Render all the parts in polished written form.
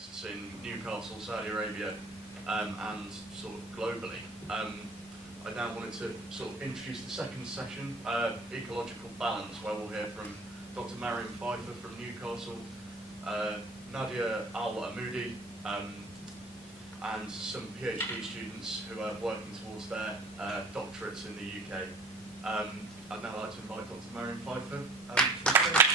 contexts in Newcastle, Saudi Arabia, and sort of globally. I now wanted to sort of introduce the second session, Ecological Balance, where we'll hear from Dr. Marion Pfeifer from Newcastle, Nadia Al-Amoudi, and some PhD students who are working towards their doctorates in the UK. I'd now like to invite Dr. Marion Pfeifer to the stage.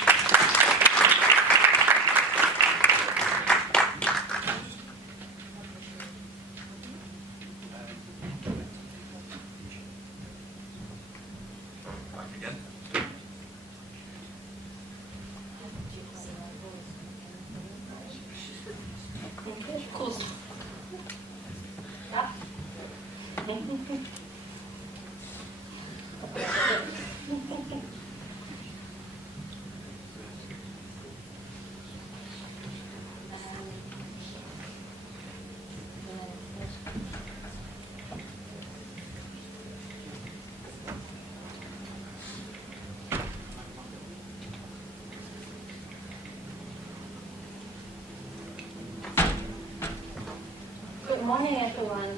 Good morning, everyone.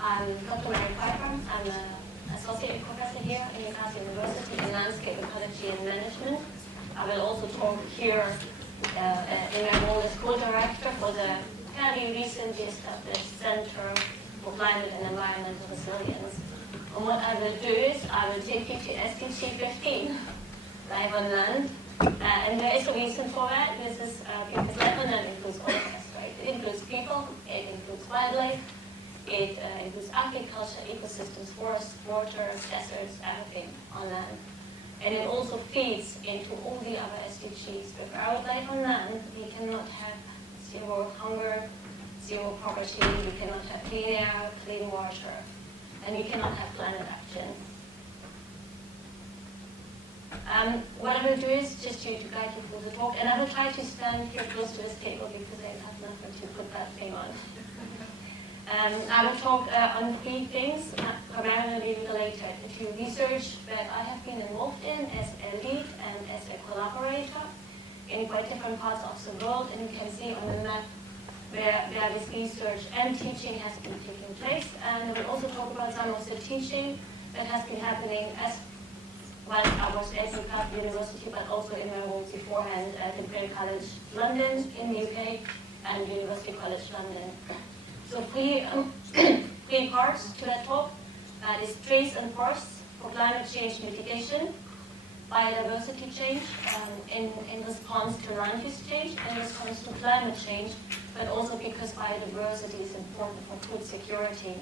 I'm Dr. Marion Pfeifer. I'm an associate professor here at Newcastle University in Landscape Ecology and Management. I will also talk here in my role as co-director for the fairly recently established Center for Climate and Environmental Resilience. And what I will do is I will take you to SDG 15, live on land. And there is a reason for that. This is because life on land includes all of us. It includes people, it includes wildlife, it includes agriculture, ecosystems, forests, waters, deserts, everything on land. And it also feeds into all the other SDGs. Without life on land, we cannot have zero hunger, zero poverty, we cannot have clean air, clean water, and we cannot have climate action. What I will do is just to guide you through the talk, and I will try to stand here close to this table because I have nothing to put that thing on. I will talk on three things, primarily related to research that I have been involved in as a lead and as a collaborator in quite different parts of the world, and you can see on the map where this research and teaching has been taking place. And I will also talk about some of the teaching that has been happening as well, I was at Newcastle University, but also in my roles beforehand at Imperial College London in the UK and University College London. So three parts to that talk. That is trees and forests for climate change mitigation, biodiversity change in response to land use change, in response to climate change, but also because biodiversity is important for food security.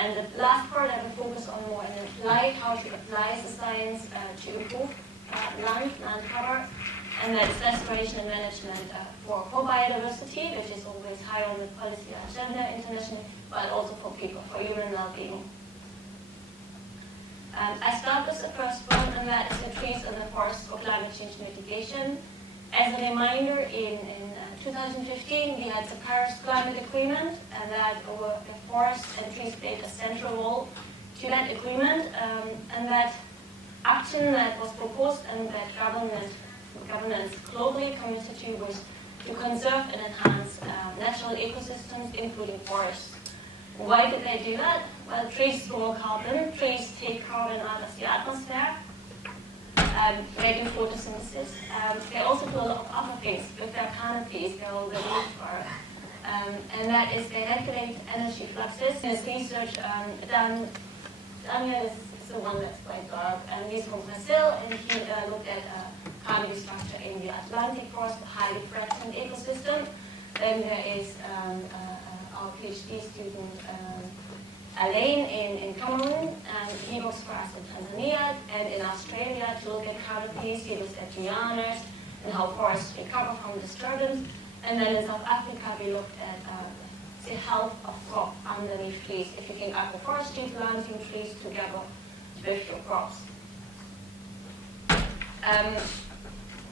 And the last part I will focus on more and apply how to apply the science to improve land cover, and that is restoration and management for biodiversity, which is always high on the policy agenda internationally, but also for people, for human well-being. I start with the first one, and that is the trees and the forests for climate change mitigation. As a reminder, in 2015, we had the Paris Climate Agreement, and that the forests and trees played a central role to that agreement, and that action that was proposed and that governments globally committed to was to conserve and enhance natural ecosystems, including forests. Why did they do that? Well, trees store carbon, trees take carbon out of the atmosphere. They do photosynthesis. They also do a lot of other things with their canopies, they're all the leaf for. And that is they regulate energy fluxes. There's research done. Daniel is the one that's quite dark, and he's from Brazil, and he looked at canopy structure in the Atlantic forest, a highly fractured ecosystem. Then there is our PhD student Alain in Cameroon, and he looks for us in Tanzania and in Australia to look at canopies. He looks at lianas and how forests recover from disturbance. And then in South Africa, we looked at the health of crop underneath trees. If you can agroforestry, planting trees together with your crops.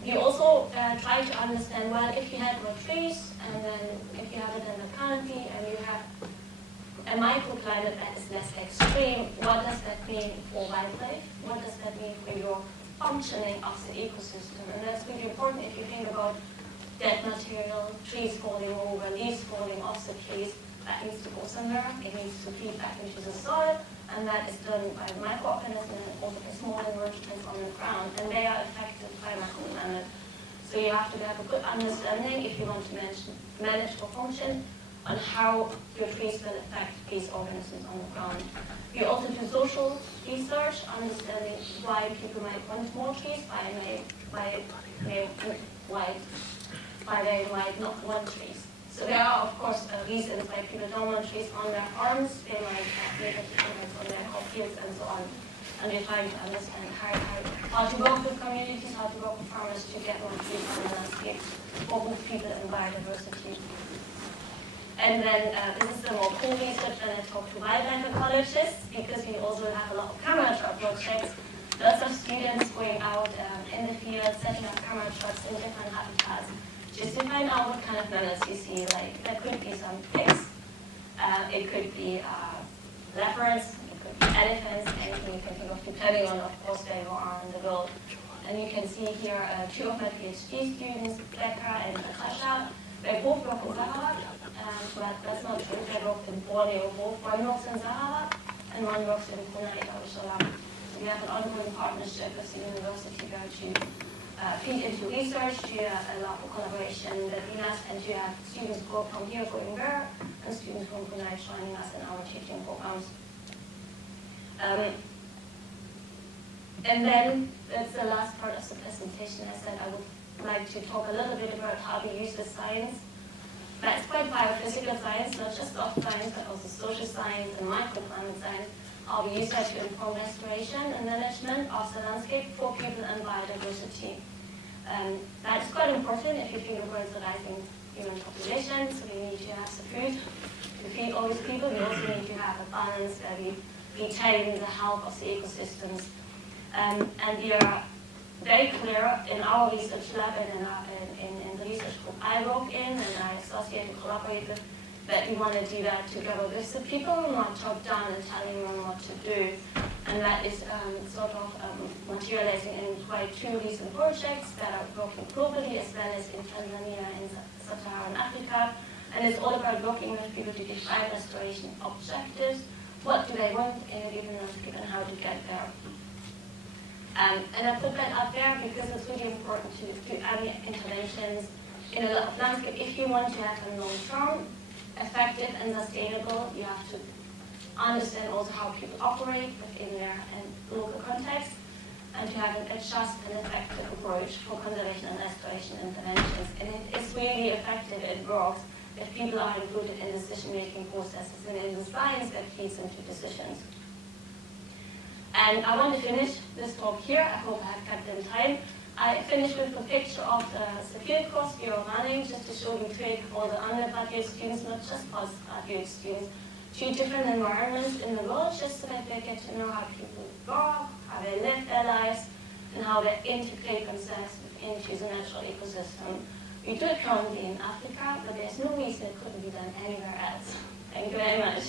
You also try to understand, well, if you have more trees, and then if you have it in a canopy, and you have a microclimate that is less extreme, what does that mean for wildlife? What does that mean for your functioning of the ecosystem? And that's really important if you think about dead material, trees falling over, leaves falling off the trees. That needs to go somewhere. It needs to feed back into the soil, and that is done by microorganisms and also by small invertebrates on the ground, and they are affected by macromanagement. So you have to have a good understanding if you want to manage or function on how your trees will affect these organisms on the ground. You also do social research, understanding why people might want more trees, why they might not want trees. So there are, of course, reasons why people don't want trees on their farms. They might have negative impacts on their crop fields and so on. And we're trying to understand how to work with communities, how to work with farmers to get more trees on the landscape for both people and biodiversity. And then this is the more cool research when I talk to wildlife ecologists, because we also have a lot of camera trap projects. Lots of students going out in the field, setting up camera traps in different habitats, just to find out what kind of mammals you see. Like, there could be some pigs, it could be leopards, it could be elephants, anything you can think of, depending on, of course, where you are in the world. And you can see here two of my PhD students, Becca and Natasha. They both work in Sahara, but that's not true. They work in Borneo. Both one works in Sahara, and one works in Brunei, Darussalam. We have an ongoing partnership with the university where to feed into research, to allow for collaboration between us, and to have students go from here going there, and students from Brunei joining us in our teaching programs. And then that's the last part of the presentation. I said I would like to talk a little bit about how we use the science. But it's quite biophysical science, not just soft science, but also social science and microclimate science. How we use that to inform restoration and management of the landscape for people and biodiversity. That is quite important if you think about the rising human population. So we need to have the food to feed all these people. We also need to have a balance where we retain the health of the ecosystems. And we are very clear in our research lab and in the research group I work in and I associate and collaborate with, that we want to do that together with the people, not top down and telling them what to do. And that is sort of materializing in quite two recent projects that are working globally as well as in Tanzania and Sub-Saharan Africa. And it's all about working with people to define restoration objectives. What do they want in a given landscape and how to get there. And I put that up there because it's really important to do any interventions in a lot of landscape. If you want to have a long-term, effective and sustainable, you have to understand also how people operate within their local context, and to have a just and effective approach for conservation and restoration interventions. And it is really effective, it works, if people are included in decision-making processes and in the science that feeds into decisions. And I want to finish this talk here. I hope I have kept in time. I finished with a picture of the field course we are running, just to show you take all the undergraduate students, not just postgraduate students, to different environments in the world, just so that they get to know how people work, how they live their lives, and how they integrate themselves into the natural ecosystem. We do it currently in Africa, but there's no reason it couldn't be done anywhere else. Thank you very much.